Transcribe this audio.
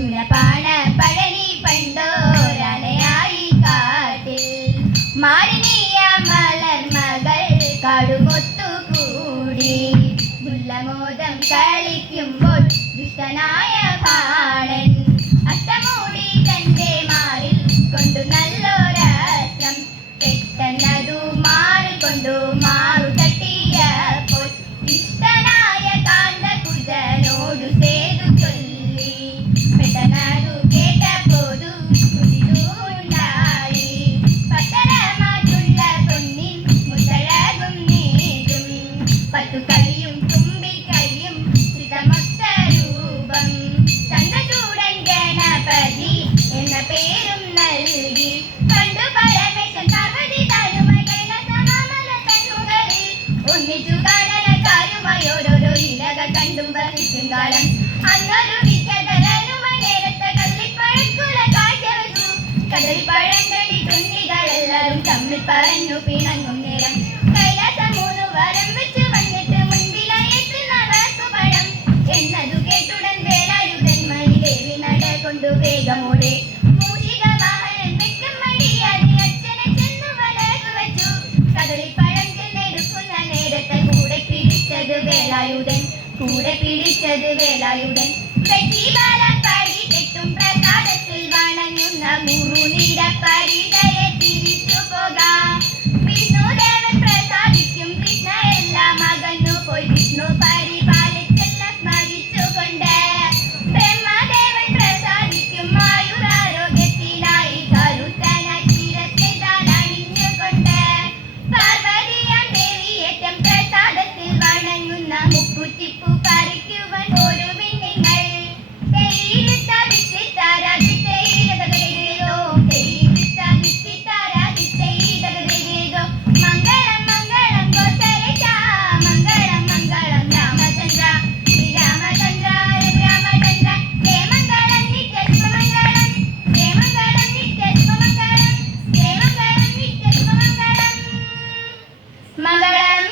ശൂലപാണ പഴനി പണ്ടോരലയായി കാട്ടിൽ മാരിനീയ മലർമകൾ കടുകൊത്തുകൂടി മുല്ലമോദം കളിക്കുമ്പോൾ ദുഷ്ടനായ ബാണൻ അഷ്ടമൂടി തന്റെ മാറിൽ കൊണ്ടു നല്ലൊരസ്ത്രം പെട്ടെന്നതു മാറിക്കൊണ്ടു മാറു തട്ടിയപ്പോൾ ഇഷ്ടനായ കാന്തകുജനോടു സേതു ചൊല്ലി പെട്ടെന്നതു കേട്ടപ്പോതു കുളിരുണ്ടായി പത്തരമാറ്റുള്ള പൊന്നിൻ മുത്തഴകും നേരും പത്തു കൈയും തുമ്പിക്കൈയും ചിതമൊത്ത രൂപം ചന്ദ്രചൂടൻ ഗണപതി എന്ന പേരും നൽകി പണ്ടു പരമേശൻ പാർവതി താരുമായി കൈലാസമാമല കണ്ണുകളിൽ ഒന്നിച്ചു കാനനക്കാരുമായി ഓരോരോ ലീലകൾ കണ്ടും വസിക്കും കാലം അന്നൊരു വിഖ്യാതനുമായി നേരത്തെ കദളിപ്പഴക്കുല കാഴ്ച വെച്ചു കദളിപ്പഴങ്കടി തുന്നികളെല്ലാരും തമ്മിൽ പറഞ്ഞു പിണങ്ങും നേരം കൈലാസം മൂന്നു വരം വെച്ചു വന്നിട്ട് മുൻപിലായെത്തുന്ന വാക്കുപഴം എന്നതു കേട്ടുടൻ വേലായുധൻ മണിദേവി നട കൊണ്ടു വേഗമോടെ മൂഷിക വാഹനൻ വെക്കും മടിയാതെ അച്ഛനെ ചെന്നു വലകു വെച്ചു കദളിപ്പഴം ചെന്നെടുക്കുന്ന നേരത്തെ കൂടെ പിടിച്ചത് വേലായുധൻ വെട്ടിവാലപ്പടി കെട്ടും പ്രസാദത്തിൽ വണങ്ങുന്ന മുറുനിരപ്പടിതയെ തിരിച്ചു പോകാം വിഷ്ണുദേവൻ പ്രസാദിക്കും കൃഷ്ണ എല്ലാം അകന്നു പോയി വിഷ്ണു പരിപാലിച്ചെല്ലാം സ്മരിച്ചുകൊണ്ട് ബ്രഹ്മദേവൻ പ്രസാദിക്കും ആയുരാരോഗ്യത്തിനായി കരുത്തനായി ശിരസ്സെതാൽ അണിഞ്ഞുകൊണ്ട് പാർവതിയാം ദേവിയേറ്റം പ്രസാദത്തിൽ വണങ്ങുന്ന മുക്കുറ്റിപ്പു പറിക്കുവാൻ ഒരു മിന്നിങ്ങൾ മംഗളം മംഗളം ഗോസരേശ മംഗളം മംഗളം രാമചന്ദ്ര ശ്രീരാമചന്ദ്ര രഘുരാമചന്ദ്ര ഹേമംഗളം നിത്യ ശുഭമംഗളം ഹേമംഗളം നിത്യ ശുഭമംഗളം ഹേമംഗളം നിത്യ ശുഭമംഗളം മംഗളം